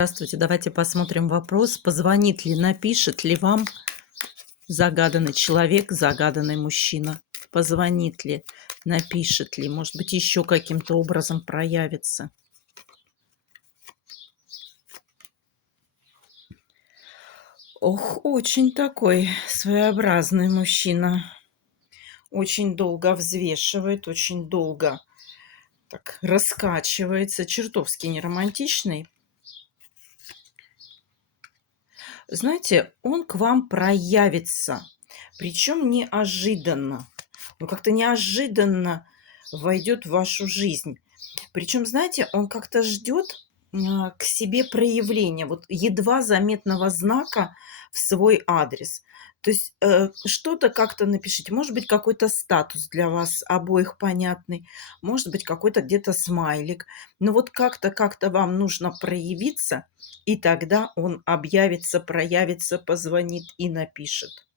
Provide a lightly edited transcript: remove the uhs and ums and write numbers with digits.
Здравствуйте, давайте посмотрим вопрос. Позвонит ли, напишет ли вам загаданный человек, загаданный мужчина? Позвонит ли, напишет ли, может быть, еще каким-то образом проявится? Ох, очень такой своеобразный мужчина. Очень долго взвешивает, очень долго так раскачивается, чертовски неромантичный. Знаете, он к вам проявится, причем неожиданно. Он как-то неожиданно войдет в вашу жизнь. Причем, знаете, он как-то ждет к себе проявления, вот едва заметного знака в свой адрес. То есть что-то как-то напишите. Может быть, какой-то статус для вас обоих понятный, может быть, какой-то где-то смайлик. Но вот как-то вам нужно проявиться, и тогда он объявится, проявится, позвонит и напишет.